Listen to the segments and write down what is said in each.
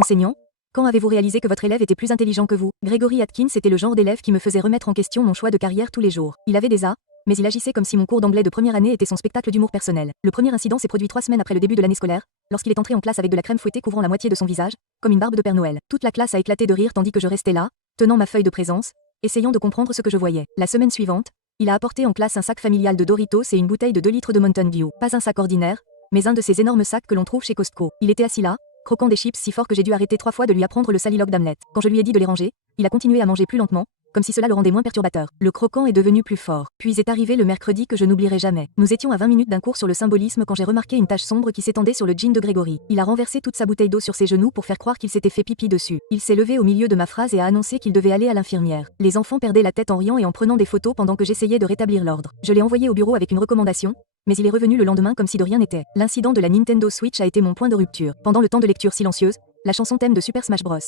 Enseignant, quand avez-vous réalisé que votre élève était plus intelligent que vous? Gregory Atkins était le genre d'élève qui me faisait remettre en question mon choix de carrière tous les jours. Il avait des A, mais il agissait comme si mon cours d'anglais de première année était son spectacle d'humour personnel. Le premier incident s'est produit 3 semaines après le début de l'année scolaire, lorsqu'il est entré en classe avec de la crème fouettée couvrant la moitié de son visage, comme une barbe de Père Noël. Toute la classe a éclaté de rire tandis que je restais là, tenant ma feuille de présence, essayant de comprendre ce que je voyais. La semaine suivante, il a apporté en classe un sac familial de Doritos et une bouteille de 2 litres de Mountain Dew. Pas un sac ordinaire, mais un de ces énormes sacs que l'on trouve chez Costco. Il était assis là, croquant des chips si fort que j'ai dû arrêter 3 fois de lui apprendre le soliloque d'Hamlet. Quand je lui ai dit de les ranger, il a continué à manger plus lentement, comme si cela le rendait moins perturbateur. Le croquant est devenu plus fort. Puis est arrivé le mercredi que je n'oublierai jamais. Nous étions à 20 minutes d'un cours sur le symbolisme quand j'ai remarqué une tache sombre qui s'étendait sur le jean de Gregory. Il a renversé toute sa bouteille d'eau sur ses genoux pour faire croire qu'il s'était fait pipi dessus. Il s'est levé au milieu de ma phrase et a annoncé qu'il devait aller à l'infirmière. Les enfants perdaient la tête en riant et en prenant des photos pendant que j'essayais de rétablir l'ordre. Je l'ai envoyé au bureau avec une recommandation, mais il est revenu le lendemain comme si de rien n'était. L'incident de la Nintendo Switch a été mon point de rupture. Pendant le temps de lecture silencieuse, la chanson thème de Super Smash Bros.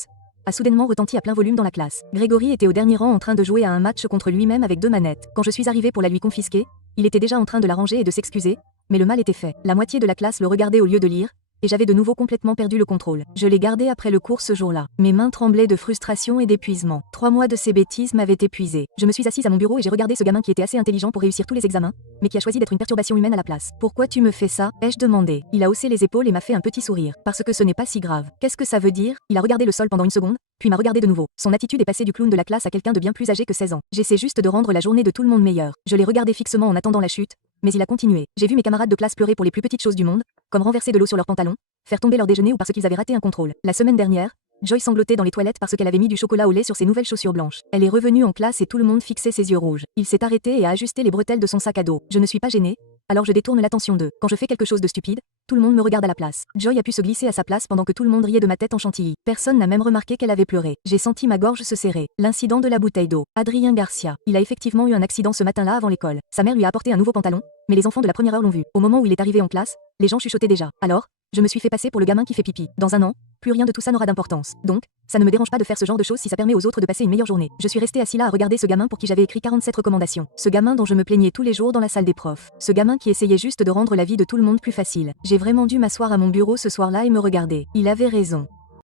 A soudainement retenti à plein volume dans la classe. Gregory était au dernier rang en train de jouer à un match contre lui-même avec 2 manettes. Quand je suis arrivé pour la lui confisquer, il était déjà en train de la ranger et de s'excuser, mais le mal était fait. La moitié de la classe le regardait au lieu de lire, et j'avais de nouveau complètement perdu le contrôle. Je l'ai gardé après le cours ce jour-là. Mes mains tremblaient de frustration et d'épuisement. 3 mois de ces bêtises m'avaient épuisé. Je me suis assise à mon bureau et j'ai regardé ce gamin qui était assez intelligent pour réussir tous les examens, mais qui a choisi d'être une perturbation humaine à la place. Pourquoi tu me fais ça? Ai-je demandé. Il a haussé les épaules et m'a fait un petit sourire. Parce que ce n'est pas si grave. Qu'est-ce que ça veut dire? Il a regardé le sol pendant une seconde, puis m'a regardé de nouveau. Son attitude est passée du clown de la classe à quelqu'un de bien plus âgé que 16 ans. J'essaie juste de rendre la journée de tout le monde meilleure. Je l'ai regardé fixement en attendant la chute, mais il a continué. J'ai vu mes camarades de classe pleurer pour les plus petites choses du monde, comme renverser de l'eau sur leurs pantalons, faire tomber leur déjeuner ou parce qu'ils avaient raté un contrôle. La semaine dernière, Joy sanglotait dans les toilettes parce qu'elle avait mis du chocolat au lait sur ses nouvelles chaussures blanches. Elle est revenue en classe et tout le monde fixait ses yeux rouges. Il s'est arrêté et a ajusté les bretelles de son sac à dos. Je ne suis pas gênée, alors je détourne l'attention d'eux. Quand je fais quelque chose de stupide, tout le monde me regarde à la place. Joy a pu se glisser à sa place pendant que tout le monde riait de ma tête en chantilly. Personne n'a même remarqué qu'elle avait pleuré. J'ai senti ma gorge se serrer. L'incident de la bouteille d'eau. Adrien Garcia. Il a effectivement eu un accident ce matin-là avant l'école. Sa mère lui a apporté un nouveau pantalon, mais les enfants de la première heure l'ont vu. Au moment où il est arrivé en classe, les gens chuchotaient déjà. Alors, je me suis fait passer pour le gamin qui fait pipi. Dans un an, plus rien de tout ça n'aura d'importance. Donc, ça ne me dérange pas de faire ce genre de choses si ça permet aux autres de passer une meilleure journée. Je suis resté assis là à regarder ce gamin pour qui j'avais écrit 47 recommandations. Ce gamin dont je me plaignais tous les jours dans la salle des profs. Ce gamin qui essayait juste de rendre la vie de tout le monde plus facile. J'ai vraiment dû m'asseoir à mon bureau ce soir-là et me regarder. Il avait raison.